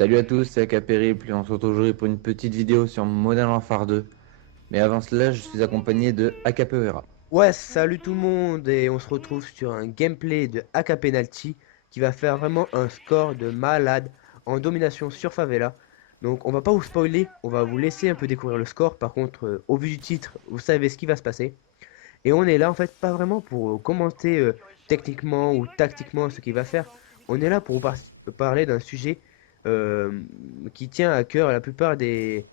Salut à tous, c'est Akapériple et on se retrouve aujourd'hui pour une petite vidéo sur Modern Warfare 2. Mais avant cela, je suis accompagné de Akapoeira. Ouais, salut tout le monde et on se retrouve sur un gameplay de AK Penalty qui va faire vraiment un score de malade en domination sur Favela. Donc on va pas vous spoiler, on va vous laisser un peu découvrir le score. Par contre, au vu du titre, vous savez ce qui va se passer. Et on est là en fait pas vraiment pour commenter techniquement ou tactiquement ce qu'il va faire. On est là pour vous parler d'un sujet qui tient à cœur à la plupart des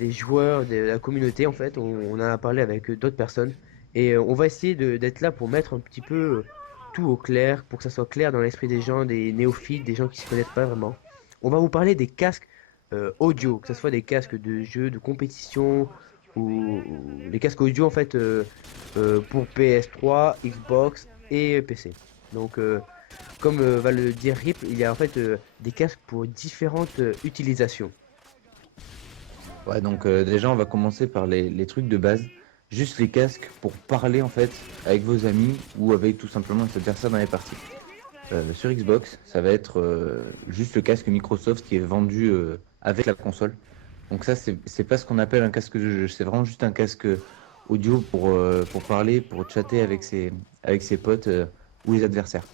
joueurs de la communauté en fait. On en a parlé avec d'autres personnes et on va essayer d'être là pour mettre un petit peu tout au clair, pour que ça soit clair dans l'esprit des gens, des néophytes, des gens qui ne s'y connaissent pas vraiment. On va vous parler des casques audio, que ce soit des casques de jeux, de compétition ou les casques audio en fait pour PS3, Xbox et PC. Donc, comme va le dire Rip, il y a en fait des casques pour différentes utilisations. Ouais, donc déjà, on va commencer par les trucs de base. Juste les casques pour parler en fait avec vos amis ou avec tout simplement se dire ça dans les parties. Sur Xbox, ça va être juste le casque Microsoft qui est vendu avec la console. Donc ça, c'est pas ce qu'on appelle un casque de jeu. C'est vraiment juste un casque audio pour parler, pour chatter avec ses potes ou les adversaires.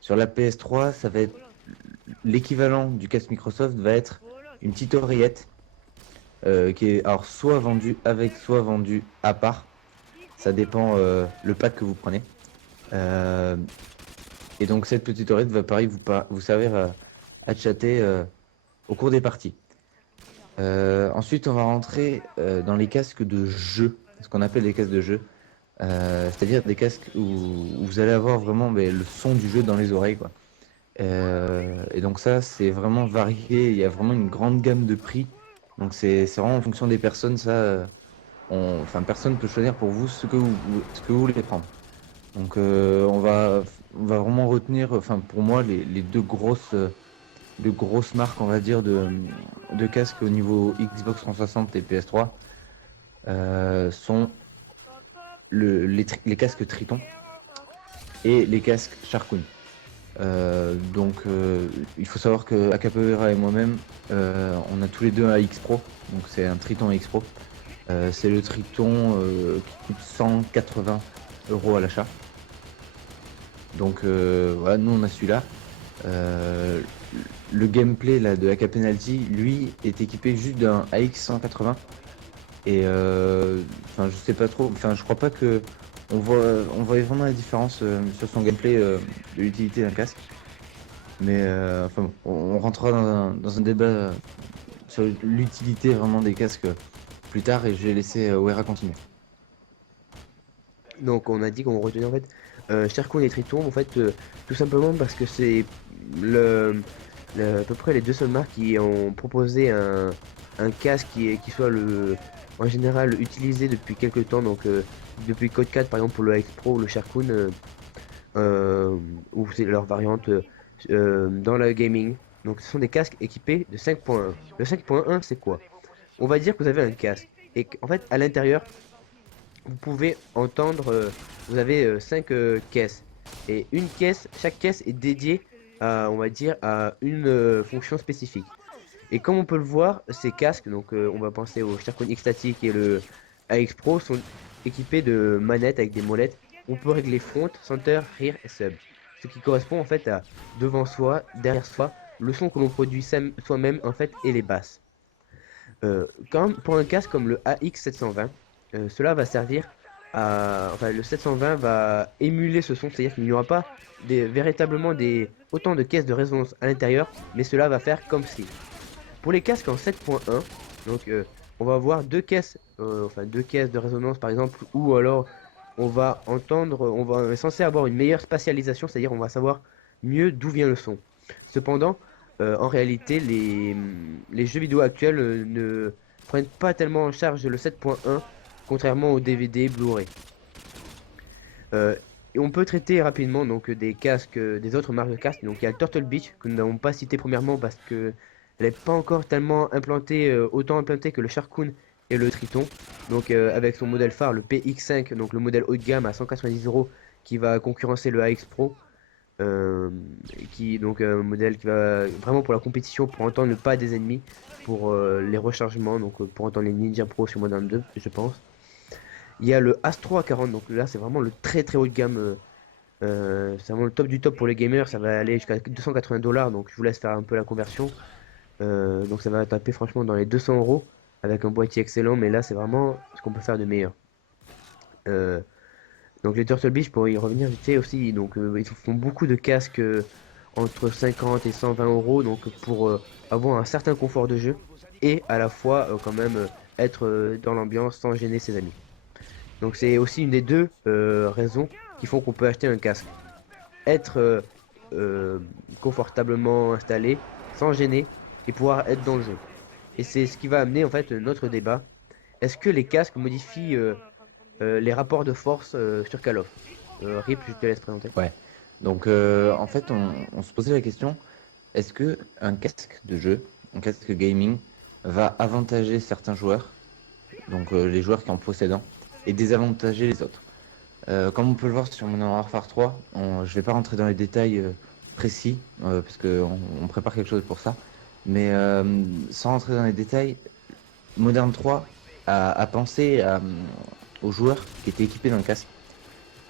Sur la PS3, ça va être l'équivalent du casque Microsoft va être une petite oreillette qui est alors soit vendue avec, soit vendue à part. Ça dépend le pack que vous prenez. Euh, et donc cette petite oreillette va pareil vous servir à chatter au cours des parties. Ensuite, on va rentrer dans les casques de jeu, ce qu'on appelle les casques de jeu. C'est-à-dire des casques où vous allez avoir vraiment le son du jeu dans les oreilles, quoi. Et donc ça, c'est vraiment varié. Il y a vraiment une grande gamme de prix. Donc c'est vraiment en fonction des personnes. Ça, enfin, personne peut choisir pour vous ce que vous voulez prendre. Donc on va vraiment retenir, enfin pour moi, les grosses marques, on va dire, de casques au niveau Xbox 360 et PS3 sont les casques Triton et les casques Sharkoon. Il faut savoir que Acapera et moi-même, on a tous les deux un X Pro, donc c'est un Triton X Pro. C'est le Triton qui coûte 180 € à l'achat. Donc voilà, nous on a celui-là. Euh, le gameplay là, de AK Penalty, lui, est équipé juste d'un AX 180. Et enfin, je sais pas trop, enfin, je crois pas que on voit vraiment la différence sur son gameplay de l'utilité d'un casque. Mais enfin, bon, on rentrera dans un débat sur l'utilité vraiment des casques plus tard et je vais laisser Wera continuer. Donc, on a dit qu'on retenait en fait Sharkon et Triton, en fait, tout simplement parce que c'est le, à peu près les deux seules marques qui ont proposé un casque qui soit en général utilisé depuis quelques temps. Donc, depuis Code 4 par exemple pour le X Pro ou le Sharkoon. Ou c'est leur variante dans le gaming. Donc ce sont des casques équipés de 5.1. Le 5.1 c'est quoi? On va dire que vous avez un casque et qu'en fait à l'intérieur vous pouvez entendre, vous avez 5 caisses et une caisse, chaque caisse est dédiée à, on va dire, à une fonction spécifique. Et comme on peut le voir, ces casques, donc on va penser au Sharkon X Static et le AX Pro, sont équipés de manettes avec des molettes. On peut régler front, center, rear et sub. Ce qui correspond en fait à devant soi, derrière soi, le son que l'on produit soi-même en fait et les basses. Pour un casque comme le AX720, cela va servir à, enfin le 720 va émuler ce son, c'est-à-dire qu'il n'y aura pas véritablement autant de caisses de résonance à l'intérieur, mais cela va faire comme si. Pour les casques en 7.1, donc on va avoir deux caisses de résonance par exemple, ou alors on est censé avoir une meilleure spatialisation, c'est-à-dire on va savoir mieux d'où vient le son. Cependant, en réalité, les jeux vidéo actuels ne prennent pas tellement en charge le 7.1, contrairement aux DVD, Blu-ray. Euh, et on peut traiter rapidement donc des casques, des autres marques de casques. Donc il y a le Turtle Beach que nous n'avons pas cité premièrement parce que elle n'est pas encore tellement implantée, autant implantée que le Sharkoon et le Triton. Donc avec son modèle phare, le PX5, donc le modèle haut de gamme à 190 € qui va concurrencer le AX Pro. euh, qui donc un modèle qui va vraiment pour la compétition, pour entendre le pas des ennemis, pour les rechargements, donc pour entendre les Ninja Pro sur Modern 2, je pense. Il y a le Astro A40, donc là c'est vraiment le très haut de gamme, c'est vraiment le top du top pour les gamers, ça va aller jusqu'à 280 $, donc je vous laisse faire un peu la conversion. Donc ça va taper franchement dans les 200 € avec un boîtier excellent, mais là c'est vraiment ce qu'on peut faire de meilleur. Euh, donc les Turtle Beach, pour y revenir vite fait aussi, donc ils font beaucoup de casques entre 50 et 120 €, donc pour avoir un certain confort de jeu et à la fois quand même être dans l'ambiance sans gêner ses amis. Donc c'est aussi une des deux raisons qui font qu'on peut acheter un casque. Être euh, confortablement installé, sans gêner et pouvoir être dans le jeu. Et c'est ce qui va amener en fait notre débat. Est-ce que les casques modifient les rapports de force sur Call of? Rip, je te laisse présenter. Ouais. Donc en fait, on se posait la question, est-ce que un casque de jeu, un casque gaming, va avantager certains joueurs, donc les joueurs qui en possèdent un, et désavantager les autres? Comme on peut le voir sur Modern Warfare 3, je vais pas rentrer dans les détails précis, parce qu'on prépare quelque chose pour ça, mais sans rentrer dans les détails, Modern 3 a pensé aux joueurs qui étaient équipés d'un casque,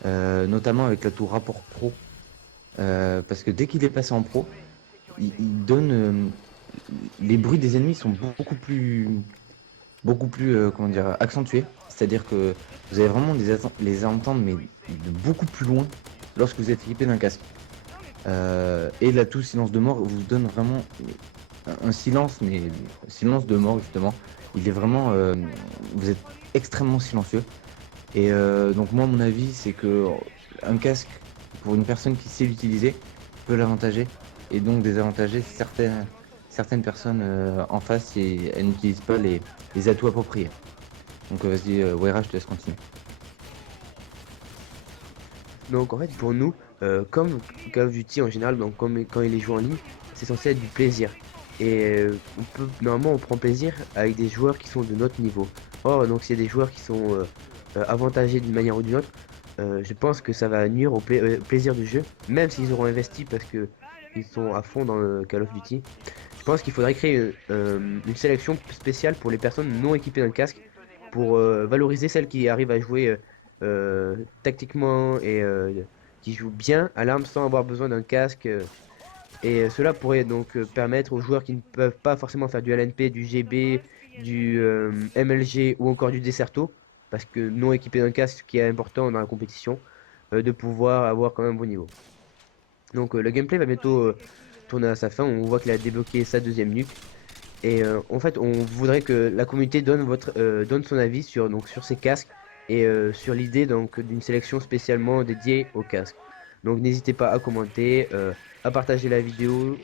notamment avec l'atout rapport pro, parce que dès qu'il est passé en pro, il donne les bruits des ennemis sont beaucoup plus comment dire, accentués. C'est-à-dire que vous allez vraiment les entendre, mais de beaucoup plus loin lorsque vous êtes équipé d'un casque. Et l'atout silence de mort vous donne vraiment un silence, mais silence de mort justement. Il est vraiment, vous êtes extrêmement silencieux. Et donc moi, mon avis, c'est que un casque pour une personne qui sait l'utiliser peut l'avantager et donc désavantager certaines personnes en face si elles n'utilisent pas les atouts appropriés. Donc vas-y, Waira, je te laisse continuer. Donc en fait pour nous, comme Call of Duty en général, donc comme quand il est joué en ligne, c'est censé être du plaisir. Et normalement on prend plaisir avec des joueurs qui sont de notre niveau. Or donc s'il y a des joueurs qui sont avantagés d'une manière ou d'une autre, je pense que ça va nuire au plaisir du jeu, même s'ils auront investi parce que ils sont à fond dans le Call of Duty. Je pense qu'il faudrait créer une sélection spéciale pour les personnes non équipées d'un casque pour valoriser celles qui arrivent à jouer tactiquement et qui jouent bien à l'arme sans avoir besoin d'un casque. Et cela pourrait donc permettre aux joueurs qui ne peuvent pas forcément faire du LNP, du GB, du MLG ou encore du Desserto, parce que non équipé d'un casque, ce qui est important dans la compétition, de pouvoir avoir quand même un bon niveau. Donc le gameplay va bientôt tourner à sa fin. On voit qu'il a débloqué sa deuxième nuque. Et en fait, on voudrait que la communauté donne son avis sur ces casques et sur l'idée donc d'une sélection spécialement dédiée aux casques. Donc n'hésitez pas à commenter, à partager la vidéo,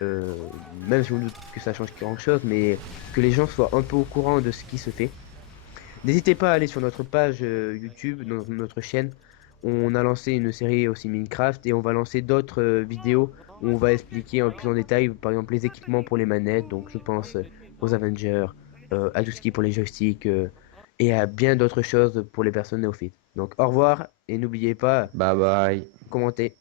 même si on doute que ça change grand chose, mais que les gens soient un peu au courant de ce qui se fait. N'hésitez pas à aller sur notre page YouTube, dans notre chaîne. On a lancé une série aussi Minecraft et on va lancer d'autres vidéos où on va expliquer un peu plus en détail, par exemple les équipements pour les manettes. Donc je pense aux Avengers, à tout ce qui est pour les joysticks et à bien d'autres choses pour les personnes néophytes. Donc au revoir et n'oubliez pas, Bye bye. commentez.